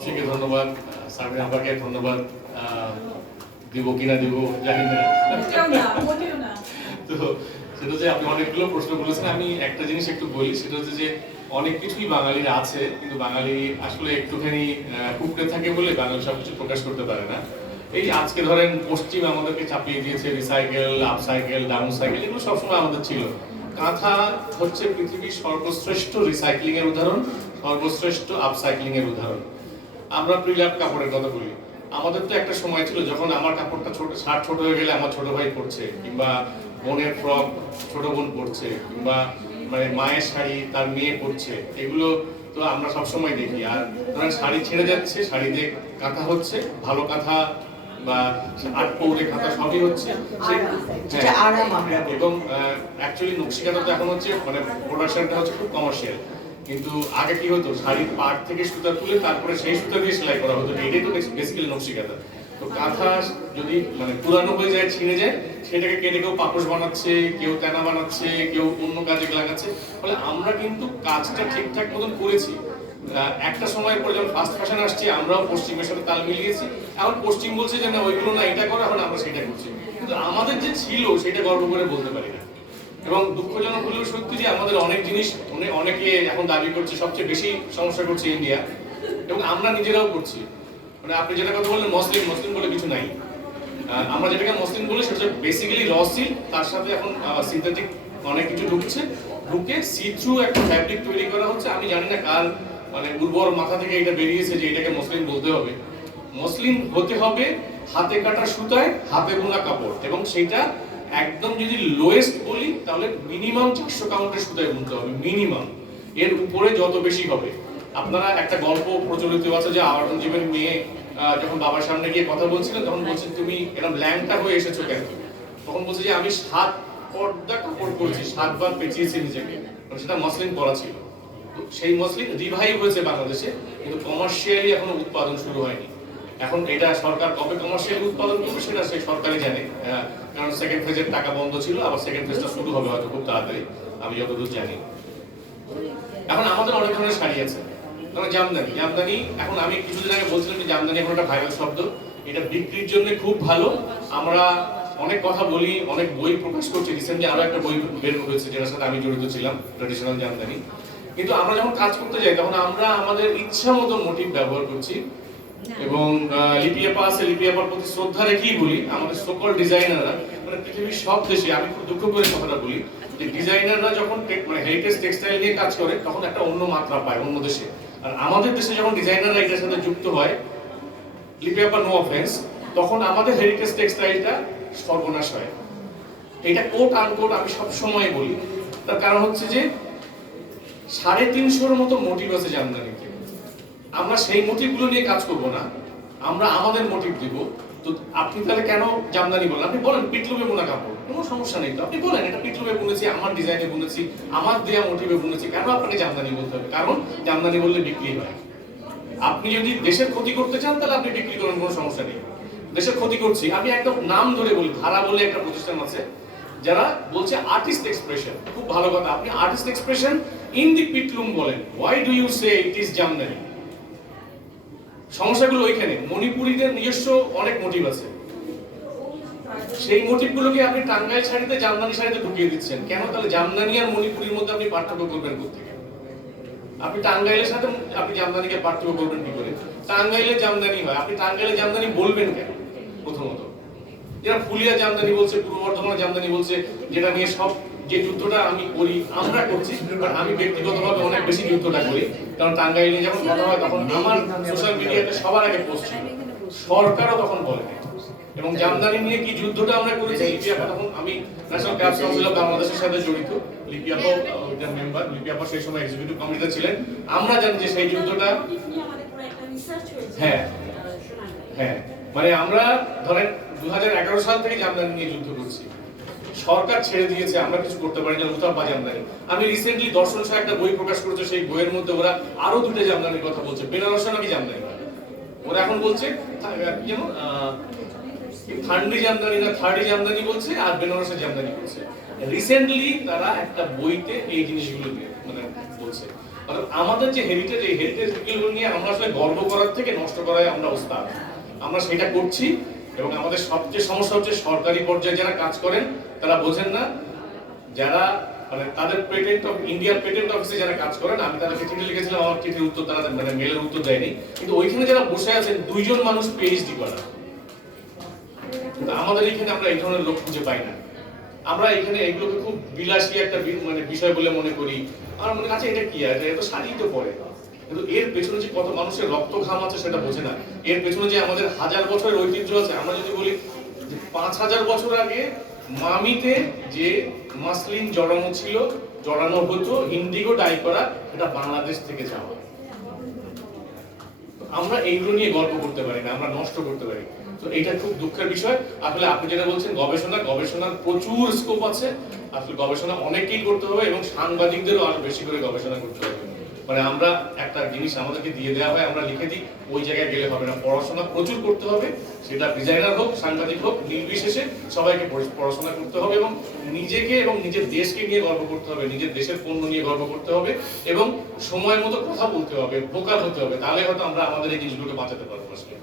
ধন্যবাদ। সামিন ধন্যবাদ। দিব কিনা দিব জানি না। তো সেটা হচ্ছে আপনি অনেকগুলো প্রশ্ন বলেছেন আমি একটা জিনিস একটু বলি সেটা হচ্ছে যে অনেক কিছুই বাঙালির আছে কিন্তু বাঙালি আসলে একটুখানি কুকড়ে থাকে বলে বাঙালি সবকিছু প্রকাশ করতে পারে না। এই আজকে ধরেন পশ্চিম আমাদেরকে চাপিয়ে দিয়েছে recycle upcycle downcycle এগুলো সবসময় আমাদের ছিল। কাঁথা হচ্ছে পৃথিবীর সর্বশ্রেষ্ঠ রিসাইক্লিং এর উদাহরণ সর্বশ্রেষ্ঠ আপসাইক্লিং এর উদাহরণ। আমরা প্রিলাপ কাপড়ের কথা বলি। আমাদের তো একটা সময় ছিল যখন আমার কাপড়টা ছোট শার্ট ছোট হয়ে গেলে আমার ছোট ভাই পরছে কিংবা বোনের ফ্রক ছোট বোন পরছে কিংবা মানে মায়ের শাড়ি তার মেয়ে পরছে এগুলো তো আমরা সব সময় দেখি। আর ধরেন শাড়ি ছেড়ে যাচ্ছে শাড়ি দিয়ে কাঁথা হচ্ছে ভালো কাঁথা বা আট পৌরে কাঁথা সবই হচ্ছে। হ্যাঁ। এবং অ্যাকচুয়ালি নকশিকাতা তো এখন হচ্ছে মানে প্রোডাকশনটা হচ্ছে খুব কমার্শিয়াল কিন্তু আগে কি হতো? শাড়ির পাট থেকে সুতা তুলে তারপরে সেই সুতা দিয়ে সেলাই করা হতো। এটাই তো বেসিক্যালি নকশিকাতা তো কাঁথা যদি মানে পুরানো হয়ে যায়, ছিঁড়ে যায়, সেটাকে কেটে কেউ পাপোশ বানাচ্ছে, কেউ তেনা বানাচ্ছে, কেউ অন্য কাজে লাগাচ্ছে। ফলে আমরা কিন্তু কাজটা ঠিকঠাক মতন করেছি। একটা সময়ের পর যখন ফাস্ট ফ্যাশন আসছে, আমরাও পশ্চিমের সাথে তাল মিলিয়েছি। এখন পশ্চিম বলছে যে, না, ওইগুলো না, এটা করো, এখন আমরা সেটা করছি। কিন্তু আমাদের যে ছিল, সেটা গর্ব করে বলতে পারি না। এবং দুঃখজনক হলেও সত্যি যে আমাদের অনেক জিনিস অনেকে এখন দাবি করছে, সবচেয়ে বেশি সমস্যা করছে ইন্ডিয়া এবং আমরা নিজেরাও করছি। মানে আপনি যেটা কথা বললেন, মুসলিম মুসলিম বলে কিছু নাই। আমরা যেটাকে মুসলিম বলি, সেটা বেসিক্যালি র সিল্ক তার সাথে এখন সিনথেটিক অনেক কিছু ঢুকছে। ঢুকে সি থ্রু একটা ফ্যাব্রিক তৈরি করা হচ্ছে। আমি জানি না কার মানে উর্বর মাথা থেকে এটা বেরিয়েছে যে এটাকে মুসলিম বলতে হবে। মুসলিম হতে হবে হাতে কাটা সুতায়, হাতে বোনা কাপড় এবং সেটা একদম যদি লোয়েস্ট বলি তাহলে মিনিমাম চারশো কাউন্টের সুতায় বুনতে হবে মিনিমাম এর উপরে যত বেশি হবে। আপনারা একটা গল্প প্রচলিত আছে যে আওরঙ্গজীবের মেয়ে যখন বাবার সামনে গিয়ে কথা বলছিলেন তখন বলছেন তুমি এরকম ল্যাংটা হয়ে এসেছ কেন? তখন বলছে যে আমি সাত পর্দা কাপড় করেছি সাতবার পেঁচিয়েছি নিজেকে। সেটা মসলিন করা ছিল। তো সেই মসলিন রিভাইভ হয়েছে বাংলাদেশে কিন্তু কমার্শিয়ালি এখনও উৎপাদন শুরু হয়নি। এখন এটা সরকার কবে কমার্শিয়াল উৎপাদন করবে সেটা সেই সরকারই জানে। কারণ সেকেন্ড ফেজের টাকা বন্ধ ছিল, আবার সেকেন্ড ফেজটা শুরু হবে হয়তো খুব তাড়াতাড়ি, আমি যতদূর জানি। এখন আমাদের অনেক ধরনের শাড়ি আছে। যেমন জামদানি। জামদানি, এখন আমি কিছুদিন আগে বলছিলাম যে জামদানি এখন একটা ভাইরাল শব্দ। এটা বিক্রির জন্য খুব ভালো। আমরা অনেক কথা বলি, অনেক বই প্রকাশ করছি। রিসেন্টলি আরও একটা বই বের হয়েছে, যেটার সাথে আমি জড়িত ছিলাম ট্রেডিশনাল জামদানি। কিন্তু আমরা যখন কাজ করতে যাই, তখন আমরা আমাদের ইচ্ছা মতো মোটিভ ব্যবহার করছি। এবং লিপিয়াপা আছে লিপিয়াপার প্রতি শ্রদ্ধা রেখেই বলি, আমাদের সকল ডিজাইনাররা মানে পৃথিবীর সব দেশে আমি খুব দুঃখ করে কথাটা বলি, যে ডিজাইনাররা যখন মানে হেরিটেজ টেক্সটাইল নিয়ে কাজ করে, তখন একটা অন্য মাত্রা পায়, অন্য দেশে। আর আমাদের দেশে যখন ডিজাইনাররা এটার সাথে যুক্ত হয় লিপিয়াপা নো অফেন্স তখন আমাদের হেরিটেজ টেক্সটাইলটা সর্বনাশ হয়। এটা কোট আনকোট আমি সব সময় বলি। তার কারণ হচ্ছে যে, সাড়ে তিনশোর মতো মোটিভ আছে জামদানিতে। আমরা সেই মোটিভগুলো নিয়ে কাজ করব না। আমরা আমাদের মোটিভ দিব। তো আপনি তাহলে কেন জামদানি বলেন আপনি বলেন পিটলুমে বোনা কাপড়। কোনো সমস্যা নেই তো। আপনি বলেন, এটা পিটলুমে বুনেছি, আমার ডিজাইনে বুনেছি, আমার দেয়া মোটিভে বুনেছি। কেন আপনাকে জামদানি বলতে হবে? কারণ জামদানি বললে বিক্রি হয়। আপনি যদি দেশের ক্ষতি করতে চান, তাহলে আপনি বিক্রি করেন, কোনো সমস্যা নেই। দেশের ক্ষতি করছি। আমি একদম নাম ধরে বলি, ধারা বলে একটা প্রতিষ্ঠান আছে, যারা বলছে আর্টিস্ট এক্সপ্রেশন খুব ভালো কথা। আপনি artist expression in the pitloom বলেন। Why do you say it is Jamdani? সমস্যাগুলো ওইখানে। মণিপুরীদের নিজস্ব অনেক মোটিভ আছে। সেই মোটিভগুলোকে আপনি টাঙ্গাইল শাড়িতে জামদানি শাড়িতে ঢুকিয়ে দিচ্ছেন। কেন? তাহলে জামদানি আর মণিপুরীর মধ্যে আপনি পার্থক্য করবেন কোথেকে আপনি টাঙ্গাইলের সাথে আপনি জামদানিকে পার্থক্য করবেন কি করে? টাঙ্গাইলে জামদানি হয়। আপনি টাঙ্গাইলে জামদানি বলবেন কেন? প্রথমত। এরা ফুলিয়া জামদানি বলছে, পূর্ব বর্ধমানে জামদানি বলছে, যেটা নিয়ে সব যে যুদ্ধটা আমি করি, আমরা করছি বাট আমি ব্যক্তিগতভাবে অনেক বেশি যুদ্ধটা করি। কারণ টাঙ্গাইলে যখন কথা হয়, তখন আমার সোশ্যাল মিডিয়াতে সবার আগে পোস্ট ছিল। সরকারও তখন বলে এবং জামদানি নিয়ে কি যুদ্ধটা আমরা করেছি, লিপিয়াপা তখন আমি ন্যাশনাল ক্যাপ কাউন্সিল অফ বাংলাদেশের সাথে জড়িত। লিপিয়াপা মেম্বার লিপিয়াপা সেই সময় এক্সিকিউটিভ কমিটিতে ছিলেন। আমরা জানি যে সেই যুদ্ধটা হ্যাঁ। হ্যাঁ। মানে আমরা, ধরেন দু হাজার এগারো সাল থেকে জামদানি নিয়ে যুদ্ধ করছি। সরকার ছেড়ে দিয়েছে, আমরা কিছু করতে পারি না উত্তর বা জামদানি আমি রিসেন্টলি দর্শন সাহেব একটা বই প্রকাশ করেছে, সেই বইয়ের মধ্যে ওরা আরও দুটো জামদানির কথা বলছে। বেনারসে নাকি জামদানি? ওরা এখন বলছে থার্ডি জামদানি না, থার্ডি জামদানি বলছে, আর জামদানি বলছে। রিসেন্টলি তারা একটা বইতে এই জিনিসগুলো দিয়ে মানে বলছে। আমাদের যে হেরিটেজ এই হেরিটেজ নিয়ে আমরা আসলে গর্ব করার থেকে নষ্ট করায় আমরা ওস্তাদ। আমরা সেটা করছি এবং আমাদের সবচেয়ে সমস্যা হচ্ছে সরকারি পর্যায়ে যারা কাজ করেন, তারা বোঝেন না, যারা মানে তাদের পেটেন্ট অফ ইন্ডিয়ার পেটেন্ট অফিসে যারা কাজ করেন, আমি তাদেরকে চিঠি লিখেছিলাম, আমার চিঠির উত্তর তারা মানে মেলের উত্তর দেয়নি। কিন্তু ওইখানে যারা বসে আছেন, দুইজন মানুষ পিএইচডি করা। আমাদের এখানে আমরা এই ধরনের লোক খুঁজে পাই না। আমরা এখানে এগুলোকে খুব বিলাসী একটা মানে বিষয় বলে মনে করি। আমার মনে আছে এটা কি? আছে এটা শাড়ি তো পরে। কিন্তু এর পেছনে যে কত মানুষের রক্ত ঘাম আছে সেটা বোঝে না। এর পেছনে যে আমাদের হাজার বছরের ঐতিহ্য আছে, আমরা যদি বলি যে পাঁচ হাজার বছর আগে মামিতে যে মাসলিন জড়ানো ছিল, জড়ানো হতো ইন্ডিগো ডাই করা এটা বাংলাদেশ থেকে যাওয়া। আমরা এইগুলো নিয়ে গল্প করতে পারি না, আমরা নষ্ট করতে পারি। তো এটা খুব দুঃখের বিষয়। আসলে আপনি যেটা বলছেন, গবেষণা, গবেষণার প্রচুর স্কোপ আছে। আসলে গবেষণা অনেকেই করতে হবে এবং সাংবাদিকদেরও আরও বেশি করে গবেষণা করতে হবে। মানে আমরা একটা জিনিস আমাদেরকে দিয়ে দেওয়া হয়, আমরা লিখে দিই, ওই জায়গায় গেলে হবে না। পড়াশোনা প্রচুর করতে হবে, সেটা ডিজাইনার হোক, সাংবাদিক হোক, নির্বিশেষে সবাইকে পড়াশোনা করতে হবে এবং নিজেকে এবং নিজের দেশকে নিয়ে গর্ব করতে হবে, নিজের দেশের পণ্য নিয়ে গর্ব করতে হবে এবং সময় মতো কথা বলতে হবে, ভোকাল হতে হবে, তাহলে হয়তো আমরা আমাদের এই জিনিসগুলোকে বাঁচাতে পারব আসলে